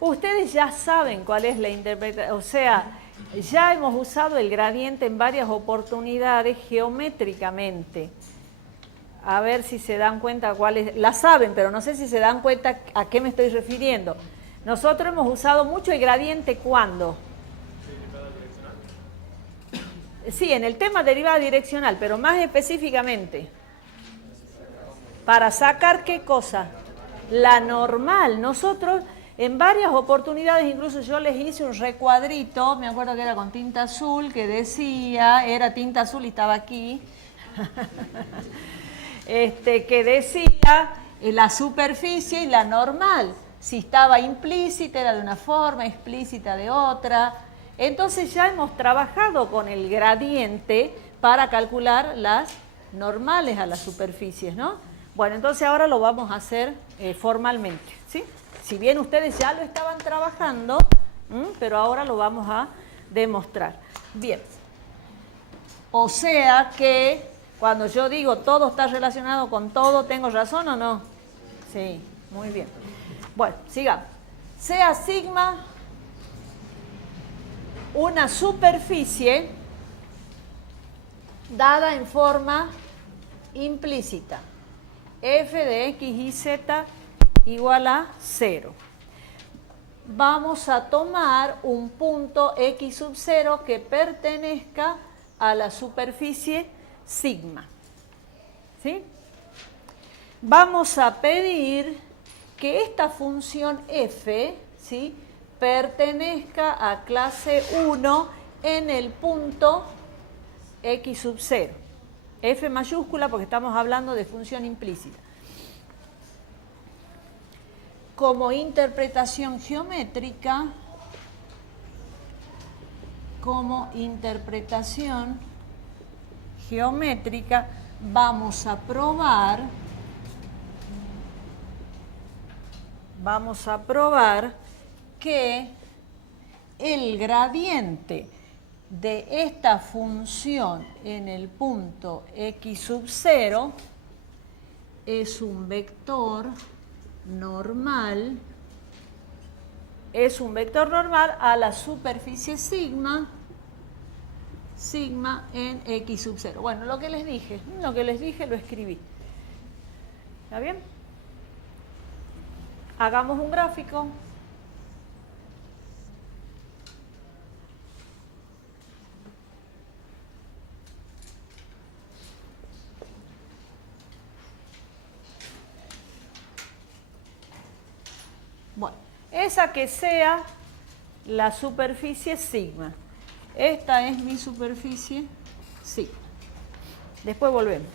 Ustedes ya saben cuál es la interpretación, o sea, ya hemos usado el gradiente en varias oportunidades geométricamente. A ver si se dan cuenta cuál es, la saben, pero no sé si se dan cuenta a qué me estoy refiriendo. Nosotros hemos usado mucho el gradiente ¿cuándo? Sí, en el tema derivada direccional, pero más específicamente. ¿Para sacar qué cosa? La normal. Nosotros en varias oportunidades, incluso yo les hice un recuadrito, me acuerdo que era con tinta azul, que decía, era tinta azul y estaba aquí, que decía la superficie y la normal. Si estaba implícita era de una forma, explícita de otra. Entonces ya hemos trabajado con el gradiente para calcular las normales a las superficies, ¿no? Bueno, entonces ahora lo vamos a hacer formalmente, ¿sí? Si bien ustedes ya lo estaban trabajando, pero ahora lo vamos a demostrar. Bien. O sea que cuando yo digo todo está relacionado con todo, ¿tengo razón o no? Sí, muy bien. Bueno, sigamos. Sea sigma una superficie dada en forma implícita. F de X y Z igual a 0. Vamos a tomar un punto X sub 0 que pertenezca a la superficie sigma. ¿Sí? Vamos a pedir que esta función f, ¿sí?, pertenezca a clase 1 en el punto X sub 0. F mayúscula porque estamos hablando de función implícita. Como interpretación geométrica, vamos a probar que el gradiente de esta función en el punto X sub 0 es un vector normal, a la superficie sigma en X sub 0. Bueno, lo que les dije lo escribí. ¿Está bien? Hagamos un gráfico. Bueno, esa que sea la superficie sigma. Esta es mi superficie sigma. Después volvemos.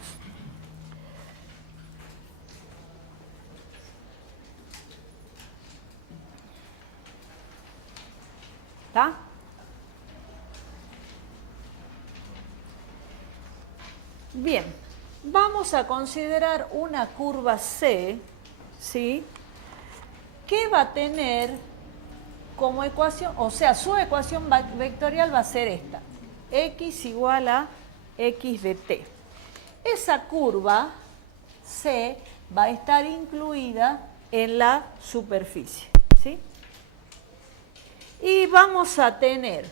¿Está? Bien, vamos a considerar una curva C, ¿sí?, que va a tener como ecuación, o sea, su ecuación vectorial va a ser esta, x igual a x de t. Esa curva C va a estar incluida en la superficie, ¿sí? Y vamos a tener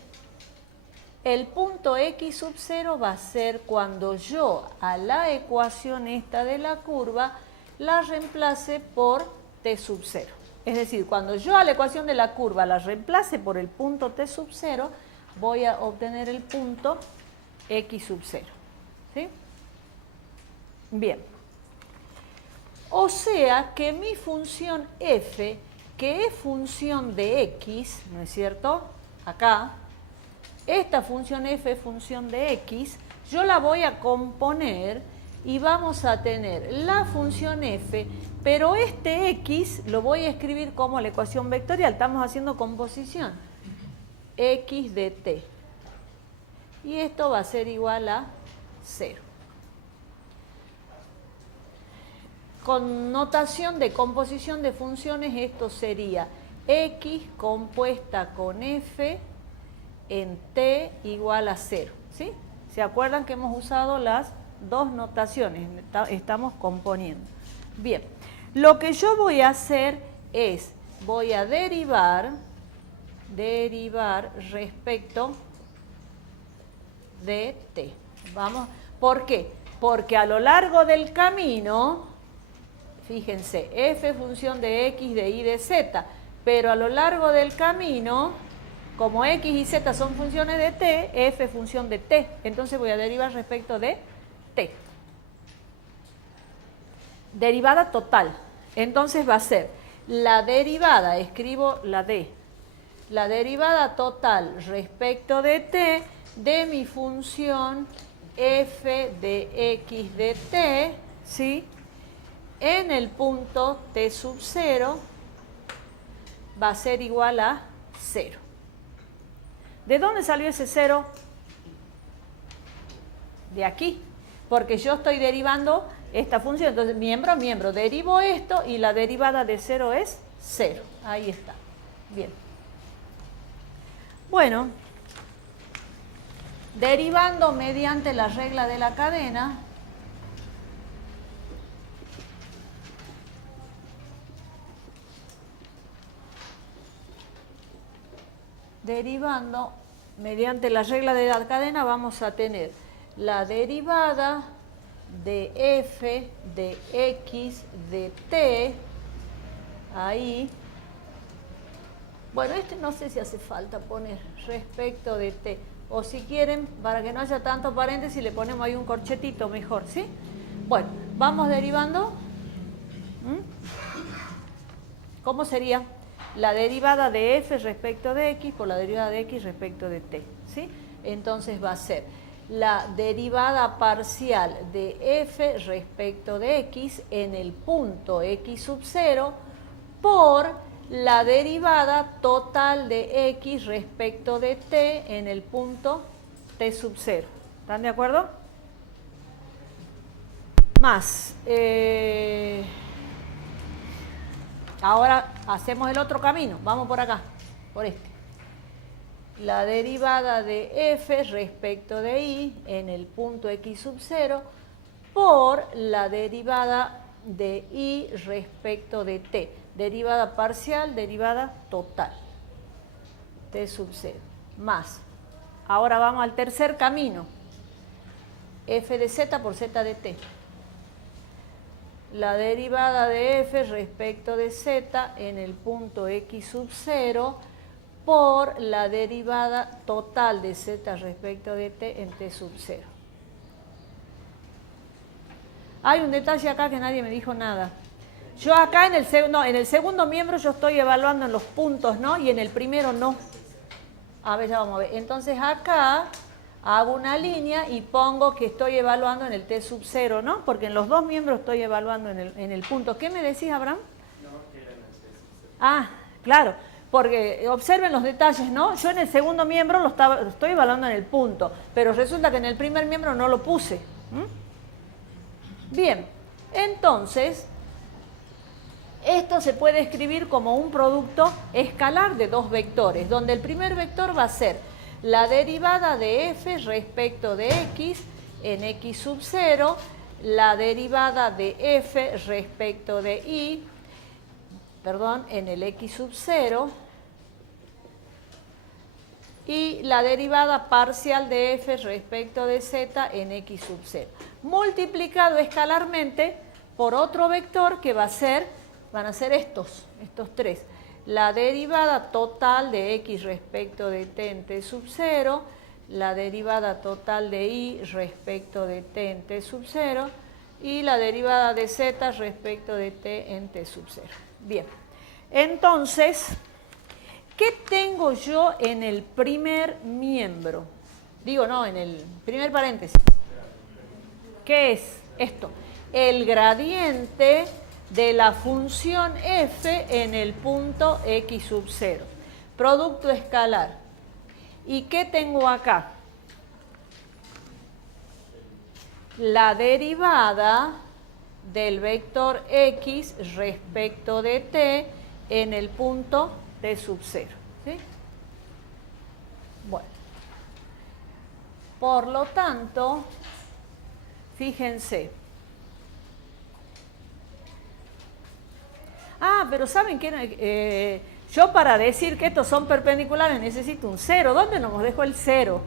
el punto X sub 0 va a ser cuando yo a la ecuación esta de la curva la reemplace por t sub 0. Es decir, cuando yo a la ecuación de la curva la reemplace por el punto t sub 0, voy a obtener el punto X sub 0. ¿Sí? Bien. O sea que mi función f, que es función de x, ¿no es cierto?, acá, esta función f es función de x, yo la voy a componer y vamos a tener la función f, pero este x lo voy a escribir como la ecuación vectorial, estamos haciendo composición, x de t. Y esto va a ser igual a 0. Con notación de composición de funciones, esto sería x compuesta con f en t igual a 0. ¿Sí? ¿Se acuerdan que hemos usado las dos notaciones? Estamos componiendo. Bien, lo que yo voy a hacer es voy a derivar respecto de t. Vamos, ¿por qué? Porque a lo largo del camino, fíjense, f función de x, de y, de z, pero a lo largo del camino, como x y z son funciones de t, f función de t. Entonces voy a derivar respecto de t. Derivada total. Entonces va a ser la derivada, escribo la d, la derivada total respecto de t de mi función f de x de t, ¿sí? En el punto t sub 0 va a ser igual a 0. ¿De dónde salió ese 0? De aquí, porque yo estoy derivando esta función. Entonces, miembro a miembro, derivo esto y la derivada de 0 es 0. Ahí está. Bien. Bueno, derivando mediante la regla de la cadena, derivando mediante la regla de la cadena vamos a tener la derivada de f de x de t, ahí, bueno, este no sé si hace falta poner respecto de t, o si quieren, para que no haya tanto paréntesis, le ponemos ahí un corchetito mejor, ¿sí? Bueno, vamos derivando. ¿Cómo sería? La derivada de f respecto de x por la derivada de x respecto de t, ¿sí? Entonces va a ser la derivada parcial de f respecto de x en el punto x sub 0 por la derivada total de x respecto de t en el punto t sub 0. ¿Están de acuerdo? Más. Ahora hacemos el otro camino. Vamos por acá, por este. La derivada de f respecto de y en el punto x sub 0 por la derivada de y respecto de t. Derivada parcial, derivada total. T sub 0. Más. Ahora vamos al tercer camino. F de z por z de t. La derivada de f respecto de z en el punto x sub 0 por la derivada total de z respecto de t en t sub 0. Hay un detalle acá que nadie me dijo nada. Yo acá en el segundo miembro yo estoy evaluando en los puntos, ¿no? Y en el primero no. A ver, ya vamos a ver. Entonces acá hago una línea y pongo que estoy evaluando en el t sub 0, ¿no? Porque en los dos miembros estoy evaluando en el punto. ¿Qué me decís, Abraham? No, que era en el t sub 0. Ah, claro. Porque observen los detalles, ¿no? Yo en el segundo miembro lo estoy evaluando en el punto, pero resulta que en el primer miembro no lo puse. Bien, entonces, esto se puede escribir como un producto escalar de dos vectores, donde el primer vector va a ser la derivada de f respecto de x en x sub 0, la derivada de f respecto de y, en el x sub 0, y la derivada parcial de f respecto de z en x sub 0, multiplicado escalarmente por otro vector que van a ser estos tres. La derivada total de x respecto de t en t sub 0, la derivada total de y respecto de t en t sub 0 y la derivada de z respecto de t en t sub 0. Bien, entonces, ¿qué tengo yo en el primer miembro? Digo, no, en el primer paréntesis. ¿Qué es esto? El gradiente de la función f en el punto x sub 0. Producto escalar. ¿Y qué tengo acá? La derivada del vector x respecto de t en el punto t sub 0. ¿Sí? Bueno. Por lo tanto, fíjense. Ah, pero ¿saben qué? Yo para decir que estos son perpendiculares necesito un 0. ¿Dónde nos dejó el 0?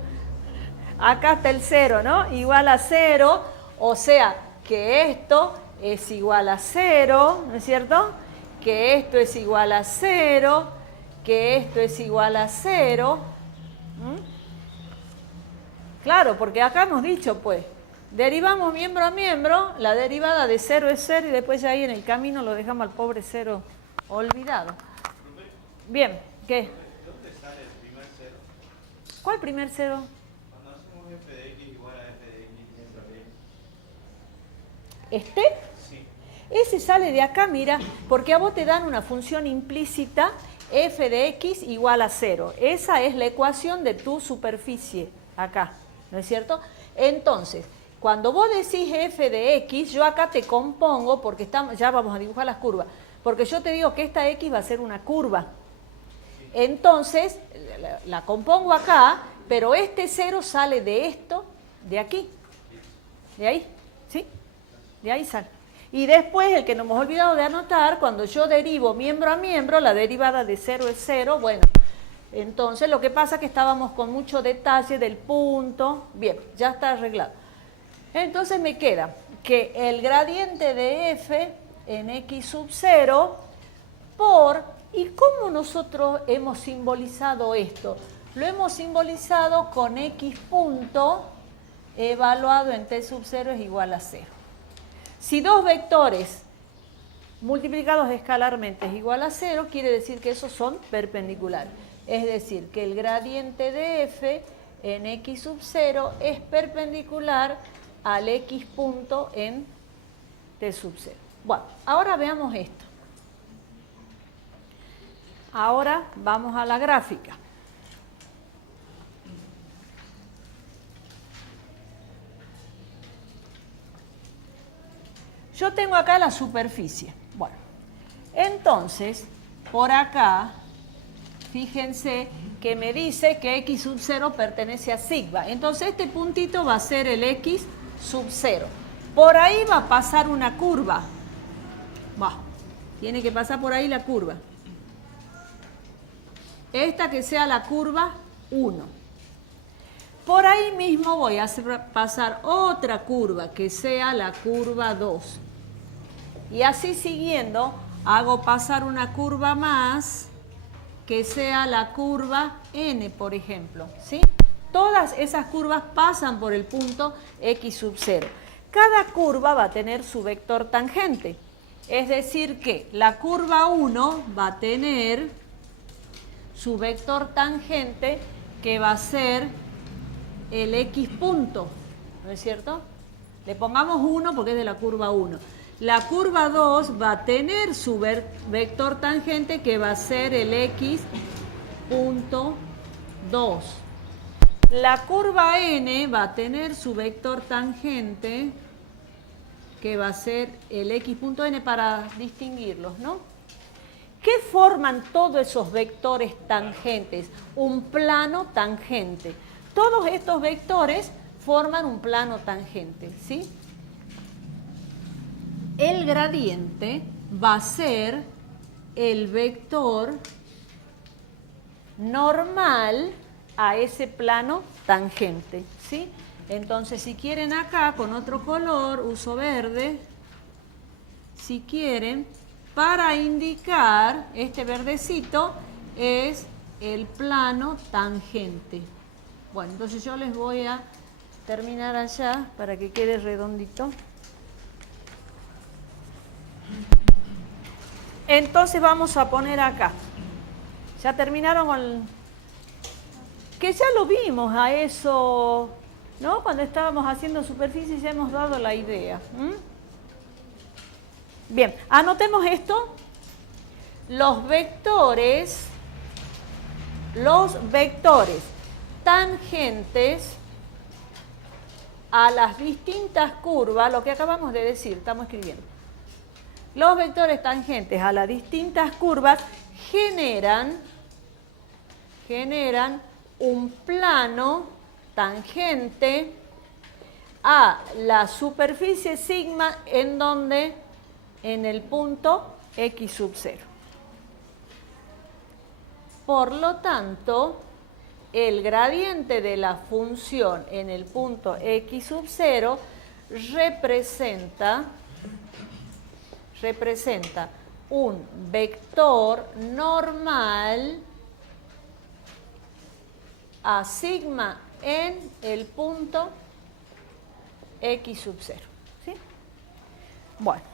Acá está el 0, ¿no? Igual a 0, o sea, que esto es igual a 0, ¿no es cierto? Que esto es igual a 0, que esto es igual a 0. Claro, porque acá hemos dicho, pues, derivamos miembro a miembro, la derivada de 0 es 0 y después ya ahí en el camino lo dejamos al pobre 0 olvidado. Bien, ¿qué? ¿Dónde sale el primer 0? ¿Cuál primer 0? Cuando hacemos f de x igual a f de x miembro de x. ¿Este? Sí. Ese sale de acá, mira, porque a vos te dan una función implícita f de x igual a 0. Esa es la ecuación de tu superficie, acá, ¿no es cierto? Entonces, cuando vos decís f de x, yo acá te compongo, porque ya vamos a dibujar las curvas, porque yo te digo que esta x va a ser una curva. Entonces, la compongo acá, pero este 0 sale de esto, de aquí, de ahí, ¿sí? De ahí sale. Y después, el que nos hemos olvidado de anotar, cuando yo derivo miembro a miembro, la derivada de 0 es 0, bueno, entonces lo que pasa es que estábamos con mucho detalle del punto, bien, ya está arreglado. Entonces me queda que el gradiente de f en x sub 0 por... ¿Y cómo nosotros hemos simbolizado esto? Lo hemos simbolizado con x punto evaluado en t sub 0 es igual a 0. Si dos vectores multiplicados escalarmente es igual a 0, quiere decir que esos son perpendiculares. Es decir, que el gradiente de f en x sub 0 es perpendicular al x punto en t sub 0. Bueno, ahora veamos esto. Ahora vamos a la gráfica. Yo tengo acá la superficie. Bueno, entonces, por acá, fíjense que me dice que x sub 0 pertenece a sigma. Entonces, este puntito va a ser el x sub 0. Por ahí va a pasar una curva. Tiene que pasar por ahí la curva. Esta que sea la curva 1. Por ahí mismo voy a pasar otra curva que sea la curva 2. Y así siguiendo, hago pasar una curva más que sea la curva n, por ejemplo, ¿sí? Todas esas curvas pasan por el punto x sub 0. Cada curva va a tener su vector tangente. Es decir que la curva 1 va a tener su vector tangente que va a ser el x punto, ¿no es cierto? Le pongamos 1 porque es de la curva 1. La curva 2 va a tener su vector tangente que va a ser el x punto 2. La curva n va a tener su vector tangente que va a ser el x punto n para distinguirlos, ¿no? ¿Qué forman todos esos vectores tangentes? Un plano tangente. Todos estos vectores forman un plano tangente, ¿sí? El gradiente va a ser el vector normal a ese plano tangente, ¿sí? Entonces, si quieren acá con otro color, uso verde, si quieren, para indicar, este verdecito es el plano tangente. Bueno, entonces yo les voy a terminar allá para que quede redondito. Entonces vamos a poner acá. Ya terminaron con... Que ya lo vimos a eso, ¿no? Cuando estábamos haciendo superficie ya hemos dado la idea. Bien, anotemos esto. Los vectores tangentes a las distintas curvas, lo que acabamos de decir, estamos escribiendo. Los vectores tangentes a las distintas curvas generan un plano tangente a la superficie sigma en donde, en el punto x sub 0. Por lo tanto, el gradiente de la función en el punto x sub 0 representa un vector normal a sigma en el punto x sub 0. ¿Sí? Bueno.